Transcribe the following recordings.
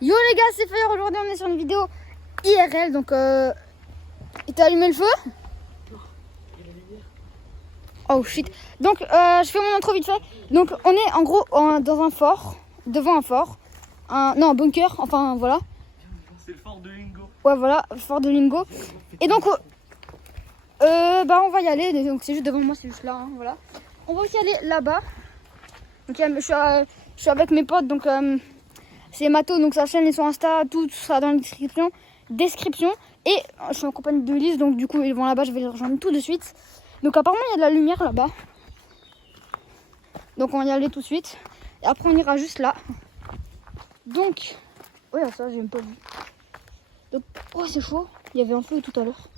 Yo les gars, c'est Fire. Aujourd'hui on est sur une vidéo IRL. Donc et t'as allumé le feu? Oh shit. Donc je fais mon intro vite fait. Donc on est en gros dans un fort, devant un fort, non un bunker, enfin voilà. C'est le fort de Lingo. Ouais voilà, fort de Lingo. Et donc bah on va y aller. Donc c'est juste devant moi, c'est juste là, hein, voilà. On va aussi aller là-bas. Donc je suis avec mes potes, donc c'est Mato, donc sa chaîne et son Insta, tout sera dans la description. Et je suis en compagnie de Lise, donc du coup ils vont là-bas, je vais les rejoindre tout de suite. Donc apparemment il y a de la lumière là-bas. Donc on va y aller tout de suite. Et après on ira juste là. Donc, ouais ça j'ai même pas vu. Donc, oh c'est chaud, il y avait un feu tout à l'heure.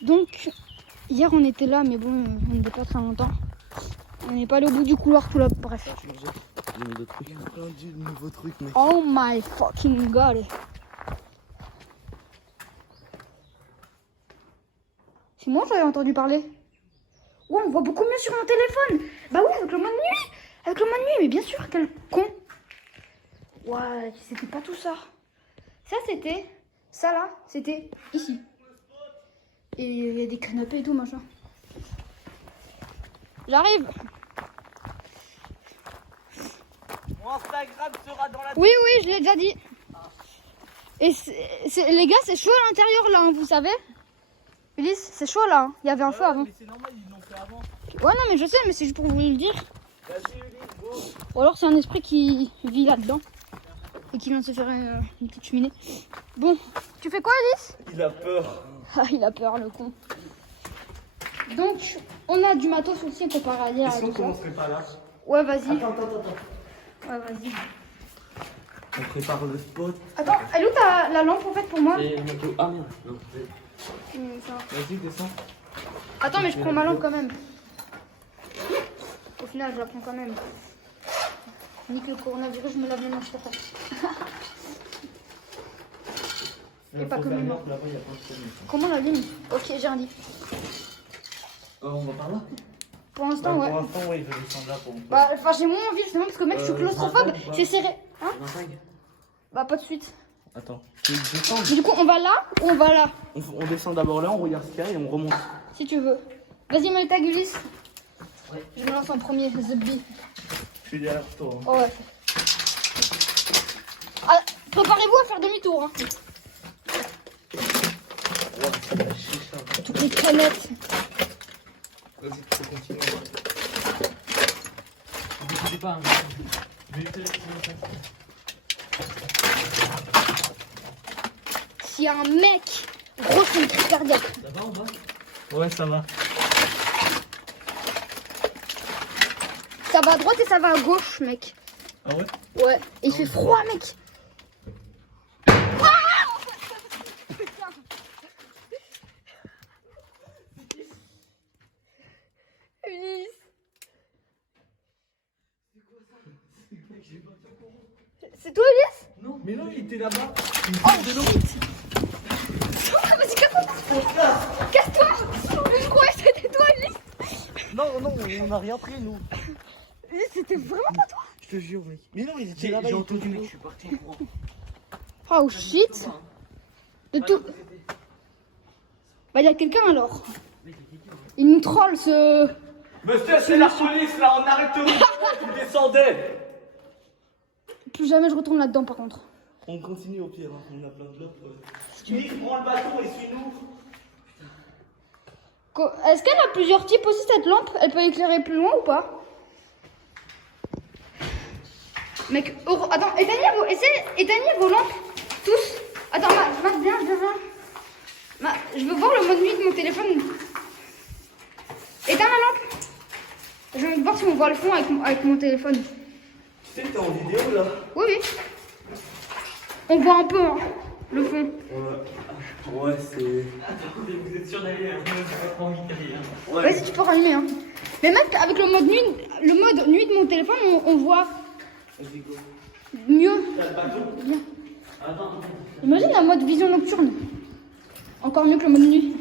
Donc, hier on était là, mais bon, on n'était pas très longtemps. On n'est pas allé au bout du couloir tout là, bref. Oh my fucking god. C'est moi j'avais entendu parler. Ouais, on voit beaucoup mieux sur mon téléphone. Bah oui, avec le mode nuit. Avec le mode nuit, mais bien sûr, quel con. Ouais, c'était pas tout ça. Ça là, c'était ici. Et il y a des canapés et tout, machin. J'arrive. Mon Instagram sera dans la... Oui, je l'ai déjà dit. Et les gars, c'est chaud à l'intérieur là, hein, vous savez. Ulysse, c'est chaud là, hein. Il y avait un feu avant. Mais c'est normal, ils l'ont fait avant. Ouais, non, mais je sais, mais c'est juste pour vous le dire. Vas-y Ulysse, go. Ou alors c'est un esprit qui vit là-dedans. Et qui vient de se faire une petite cheminée. Bon, tu fais quoi Ulysse? Il a peur. Ah, il a peur le con. Donc, on a du matos aussi pour parader à Est-ce qu'on tout ça. commencerait pas là? Ouais, vas-y. Attends. Ouais, vas-y. On prépare le spot. Attends, elle est où la lampe en fait pour moi? Et moto. Ah merde. Non, Ça. vas-y, descends. Attends, mais je prends ma lampe quand même. Au final, je la prends quand même. Nique le coronavirus, je me lave les mains, je t'attends. Et pas comme une lampe. Là-bas, il y a pas de problème. Comment la ligne? Ok, j'ai rien dit. On va par là? Pour l'instant, ouais. Pour l'instant, ouais, il veut descendre là pour me Bah, enfin, j'ai moins envie justement parce que mec, je suis claustrophobe. C'est serré. Hein? Bah, pas de suite. Attends, tu veux descendre? Mais du coup, on va là ou on va là? On descend d'abord là, on regarde ce qu'il y a et on remonte. Si tu veux. Vas-y, mets le tag Ulysse. Ouais. Je me lance en premier, The Bee. Je suis derrière toi. Hein. Oh ouais. Ah, préparez-vous à faire demi-tour. Hein. Ouais, ça va chier, ça va. Toutes les canettes. Vas-y, tu peux continuer. Ne pas, hein. S'il y a un mec, grosse crise cardiaque. Ça va en bas? Ouais, ça va. Ça va à droite et ça va à gauche, mec. Ah ouais? Ouais. Et il fait froid, mec. Ulysse. C'est toi, Ulysse? Non, mais non, il était là-bas. Oh shit. Vas-y, casse-toi. Je croyais que c'était toi, Ulysse. Non, on n'a rien pris, nous. Ulysse, c'était vraiment pas toi. Je te jure, mec. Mais non, il était là-bas. J'ai entendu, mec, je suis parti en courant. Oh shit. De tout. Bah, il y a quelqu'un alors. Il nous troll ce. Monsieur, c'est la police, là, on arrête tout. Vous descendez. Plus jamais je retourne là-dedans par contre. On continue au pire, hein. On a plein de l'autre. Yves, prends le bâton et suis-nous. Est-ce qu'elle a plusieurs types aussi cette lampe? Elle peut éclairer plus loin ou pas? Mec, attends, éteignez vos lampes. Tous. Attends, viens. Je veux voir le mode nuit de mon téléphone. Éteins la lampe. Je veux voir si on voit le fond avec mon téléphone. Tu sais que t'es en vidéo, là? Oui. On voit un peu, hein, le fond. Ouais, c'est... Attends, vous êtes sûr d'aller, hein? Pas envie d'aller, hein? Ouais. Vas-y, tu peux rallumer, hein. Mais même avec le mode nuit de mon téléphone, on voit Vas-y, go. mieux. T'as le bâton? Bien. Attends. Imagine la mode vision nocturne. Encore mieux que le mode nuit.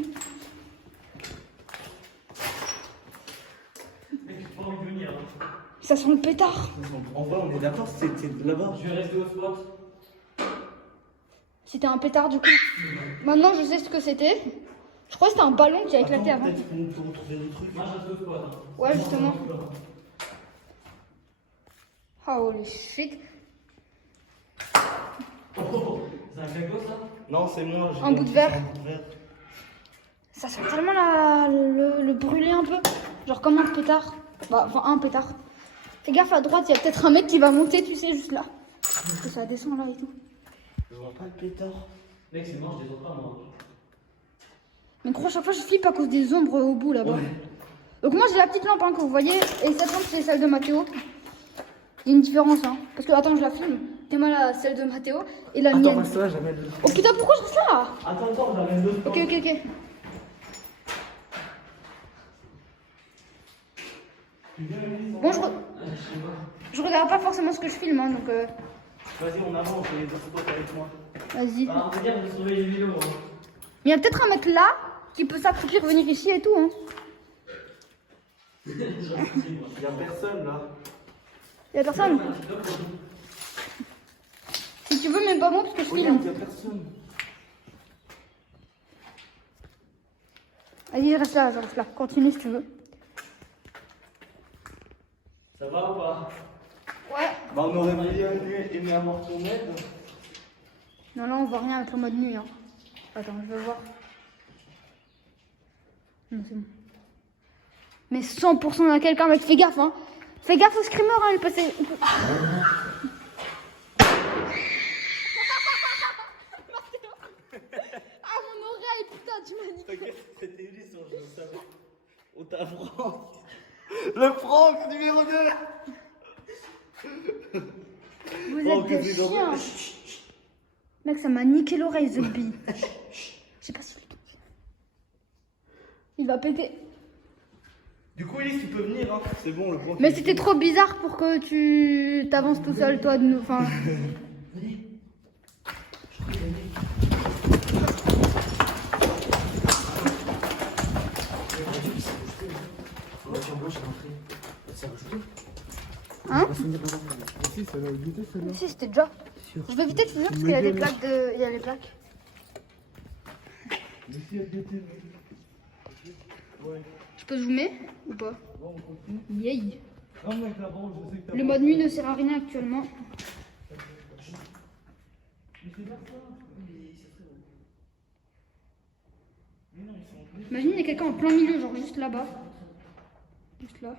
Mec, j'ai pas envie de venir, hein. Ça sent le pétard. En vrai, on est d'accord, c'était là-bas. Je vais rester au spot. C'était un pétard du coup. Maintenant je sais ce que c'était. Je crois que c'était un ballon qui a éclaté avant. Peut-être qu'on peut retrouver des trucs. Moi, je reste au spot. Hein. Ouais, justement. Ah, holy shit. Oh, c'est un cago ça? Non, c'est moi. j'ai Un bout de verre. un bout de verre. Ça sent tellement le brûler un peu. Genre comme un pétard. Bah, enfin, un pétard. Fais gaffe à droite, il y a peut-être un mec qui va monter, tu sais, juste là. Parce que ça descend là et tout. Je vois pas le pétard. Mec, c'est mort, je descends pas moi. Mais gros, chaque fois je flippe à cause des ombres au bout là-bas. Ouais. Donc moi j'ai la petite lampe hein, que vous voyez. Et cette lampe c'est celle de Mathéo. Il y a une différence hein. Parce que attends, je la filme. T'es mal à celle de Mathéo et la Attends, mienne. reste là, j'amène le. Oh putain, pourquoi je reste là? Attends, j'amène deux. Ok, ok, ok. Bon, je regarde pas forcément ce que je filme, hein, donc Vas-y, on avance, je vais les spots avec moi. vas-y. Ah, regarde, je surveille les vélos. Hein. Mais il y a peut-être un mec là qui peut s'accroupir, venir ici et tout. Hein. Il y a personne là. Il y a personne. Si tu veux, même pas moi parce que je filme. Regarde, il y a personne. Vas-y, reste là, je reste là. Continue si tu veux. Ça va ou pas? Ouais. Bah, on aurait bien aimé avoir ton aide. Non, là on voit rien avec le mode nuit. Hein. Attends, je vais voir. Non, c'est bon. Mais 100% il y a quelqu'un, mec, fais gaffe, hein. Fais gaffe au screamer, hein, il peut... Ah, mon oreille, putain, tu m'as niqué. T'inquiète, c'était Ulysse, je le savais. On t'a prank. Le prank numéro 2. Vous êtes des chiens. Mec, ça m'a niqué l'oreille, The Bee. Je sais pas si... Il va péter. Du coup, Ulysse, tu peux venir, hein. C'est bon, le prank. Mais c'était trop bizarre pour que tu t'avances tout seul, toi, de nous. Enfin... Hein? Si, ça va éviter celle-là. Si, c'était déjà. Je vais éviter de finir parce qu'il y a des plaques de... Il y a les plaques. Mais si elle était. Ouais. Je peux zoomer ou pas? Bon, on continue. Yay. Non, mec, d'abord, je sais que t'as. Le mode nuit ne sert à rien actuellement. Mais c'est pas ça. Mais ça serait bon. Mais non, ils sont en plus. Imagine, il y a quelqu'un en plein milieu, genre juste là-bas. Juste là.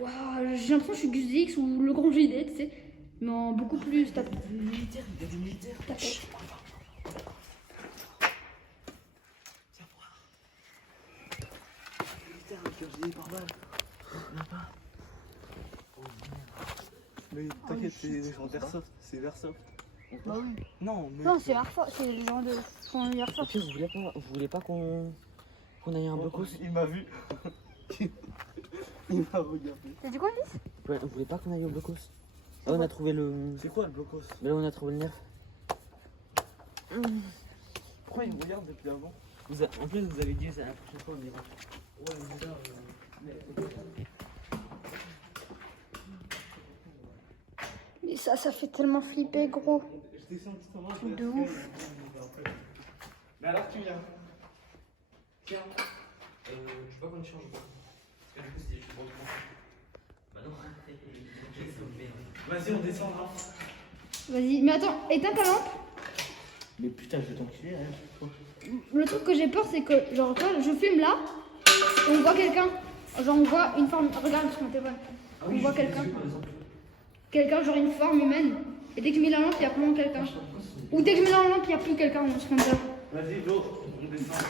Waouh, j'ai l'impression que je suis Gus X ou le grand JD, tu sais. Mais en beaucoup plus tapé. Il y a des militaires, il y a des militaires. Tapé. Militaires avec un gilet pare-balles. Là-bas. Oh merde. Mais t'inquiète, c'est genre d'Airsoft. C'est l'Airsoft. Bah oui. Non, mais. Non, c'est Airsoft, c'est le genre de... Son Airsoft. Ok, vous voulez pas qu'on aille à un blocos? Il m'a vu. Il m'a regardé. T'as dit quoi, Alice? Ouais, vous voulez pas qu'on aille au blocos? Là, on a trouvé le... C'est quoi le blocos? Mais là, on a trouvé le nerf. Pourquoi il me regarde depuis avant? En plus, vous avez dit, c'est la prochaine fois, on ira. Ouais, mais là. Mais ça fait tellement flipper, gros. Je descends tout en bas. Truc de ouf. Mais alors, tu viens. Tiens, je sais pas qu'on échange ou pas. Parce que du coup, c'était juste pour le prendre. Bah non, j'ai sauvé. Vas-y, on descendra. Vas-y, mais attends, éteins ta lampe. Mais putain, je vais t'enculer, hein. Le truc que j'ai peur, c'est que, genre, toi, je filme là, et on voit quelqu'un. Genre, on voit une forme. Regarde sur mon téléphone. On voit quelqu'un. Quelqu'un, genre une forme humaine. Et dès que je mets la lampe, il y a plus quelqu'un. Ou dès que je mets la lampe, il n'y a plus quelqu'un. On se comme ça. Vas-y, go, on descend.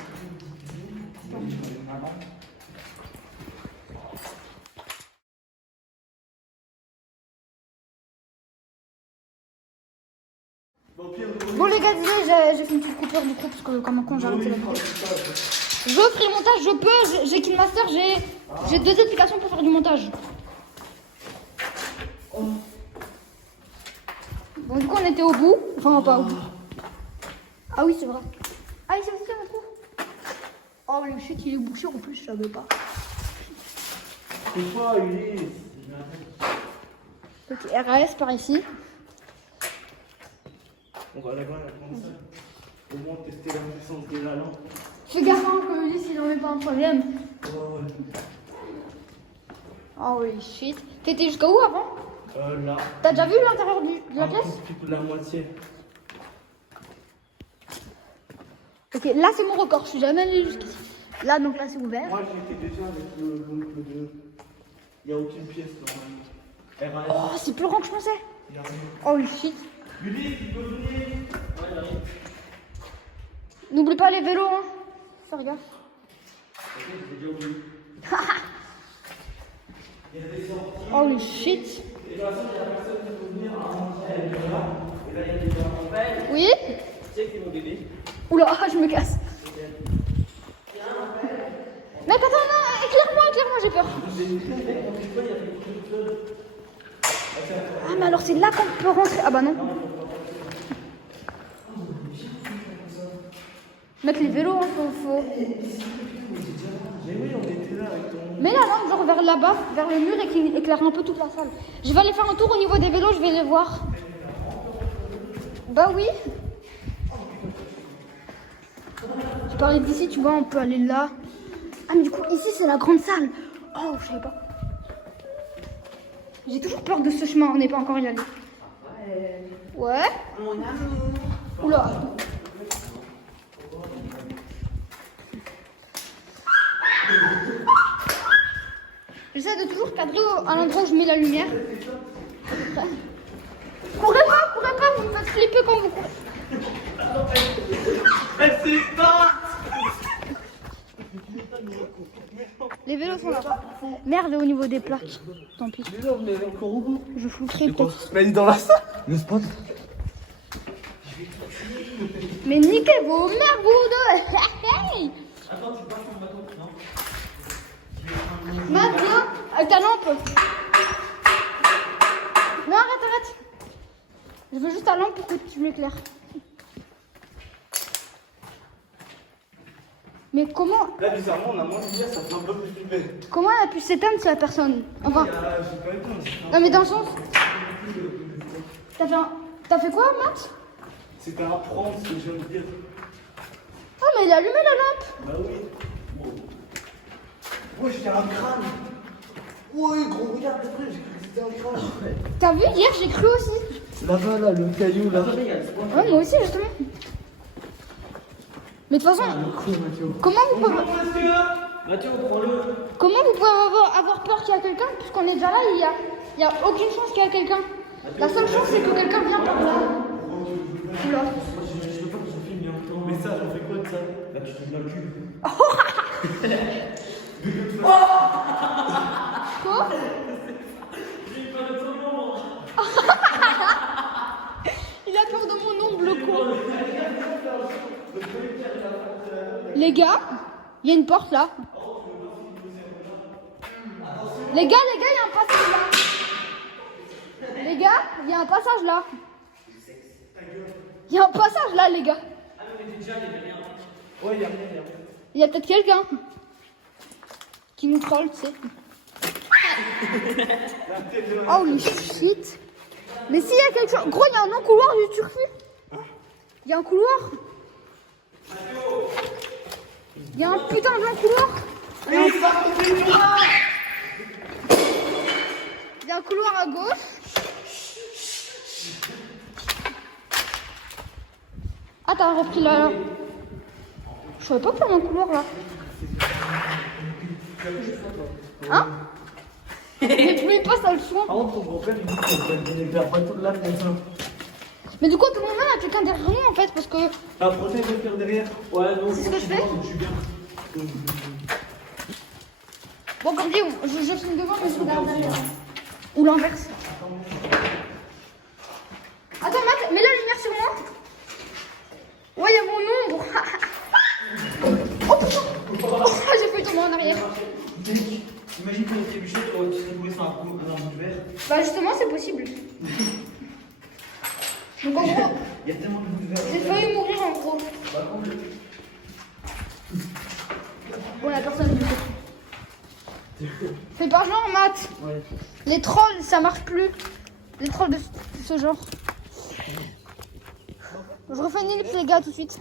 Bon, les gars, désolé, j'ai fait une petite coupure du coup, parce que comme un con, j'ai arrêté la vidéo. Je ferai le montage, je peux. J'ai KineMaster, j'ai 2 applications pour faire du montage. Bon, du coup, on était au bout. Enfin, pas au bout. Ah oui, c'est vrai. Ah oui, c'est vrai, on trouve. Oh, le shit, il est bouché en plus, je savais pas. C'est quoi, Ulysse? Ok, RAS par ici. On va là-bas, prendre ça. Au moins tester la puissance de la lampe. Fais gaffe hein, comme je dis, s'il n'en met pas un troisième. Ouais. Oh oui, shit. T'étais jusqu'à où avant? Là. T'as déjà vu l'intérieur de la pièce? La moitié. Ok, là c'est mon record, je suis jamais allé jusqu'ici. Là, donc là c'est ouvert. Moi j'étais déjà avec l'oncle de. Il n'y a aucune pièce normalement. RAS. Oh, c'est plus grand que je pensais. Il y a rien. Oh oui, shit. Ulysse, il peut venir. Ouais, là. N'oublie pas les vélos, hein. Faire gaffe. J'ai déjà oublié. Oh le shit. Et de toute façon, il n'y a personne qui peut venir avant qu'elle est là. Et là, il y a des gens. Oui? Tu sais que c'est mon bébé. Oula, je me casse. Mec, attends, non, éclaire-moi, j'ai peur. Ah, mais alors c'est là qu'on peut rentrer. Ah bah non. Mec, les vélos, hein, faut. Mais oui, on était là avec ton. Mets la lampe genre vers là-bas, vers le mur et qui éclaire un peu toute la salle. Je vais aller faire un tour au niveau des vélos, je vais les voir. Bah oui. Je parlais d'ici, tu vois, on peut aller là. Ah mais du coup, ici c'est la grande salle. Oh, je savais pas. J'ai toujours peur de ce chemin, on n'est pas encore y allé. Ouais. Oula. J'essaie de toujours cadrer à l'endroit où je mets la lumière. Courez pas, vous me faites flipper quand vous courez. Les vélos sont là. Merde au niveau des plaques. Tant pis. Mais là, on est encore au bout. Je flouterai peut-être. Mais il est dans la salle. Le spot. Mais niquez vos mères, vous deux. Hey. Attends, tu passes ton bateau, non? Maintenant, avec ta lampe. Non, arrête. Je veux juste ta lampe pour que tu m'éclaires. Mais comment Là, bizarrement, on a moins de lumière, ça fait un peu plus flipper. elle a pu s'éteindre si la personne... Enfin, J'ai pas éteint. non mais dans le sens... T'as fait quoi, Max? C'était à prendre ce que je viens de dire. Oh, mais il a allumé la lampe. Bah oui. Ouais, j'étais un crâne. Ouais, gros, regarde de près, j'ai cru que c'était un crâne. T'as vu, hier, j'ai cru aussi. Là-bas, là, le caillou, là. Ouais, moi aussi, justement. Mais de toute façon, comment vous pouvez avoir peur qu'il y a quelqu'un, puisqu'on est déjà là, il y a aucune chance qu'il y a quelqu'un. La seule chance, c'est que quelqu'un vient par là. Oula. Mais ça, j'en fais quoi de ça? Là, tu te la cul. Quoi? Il a peur de mon ongle, le con. Les gars, il y a une porte là. Les gars, il y a un passage là. Les gars, il y a un passage là. Il y a un passage là, les gars. Ouais, y'a rien. Il y a peut-être quelqu'un qui nous troll, tu sais. Oh le shit. Mais s'il y a quelque chose... Gros, il y a un long couloir du turfu. Il y a un couloir. Il y a un putain de long couloir. Il y a un couloir à gauche. Ah, t'as repris là. Je savais pas qu'il y avait un couloir là. Hein? Mais plus il passe à le soin. Par contre, ton grand-père, il dit qu'il va pas tout là, comme ça. Mais du coup, tout le monde a quelqu'un derrière nous en fait, parce que. Approchez de faire derrière. Ouais, non, C'est ce que je fais. Je suis bien. Bon, comme dit, je filme devant, mais je regarde derrière. Ou l'inverse. Attends, Matt, mets la lumière sur moi. Ouais, il y a mon ombre. Oh putain. Oh, j'ai failli tomber en arrière. Imagine que tu trébuché, tu serais tombé sur un verre. Bah, justement, c'est possible. Donc, en gros, Il y a tellement de verres. j'ai failli mourir en gros. Bon, la personne est du coup. Fais pas genre, Matt. Ouais. Les trolls, ça marche plus. les trolls de ce genre. Je refais une ellipse les gars tout de suite.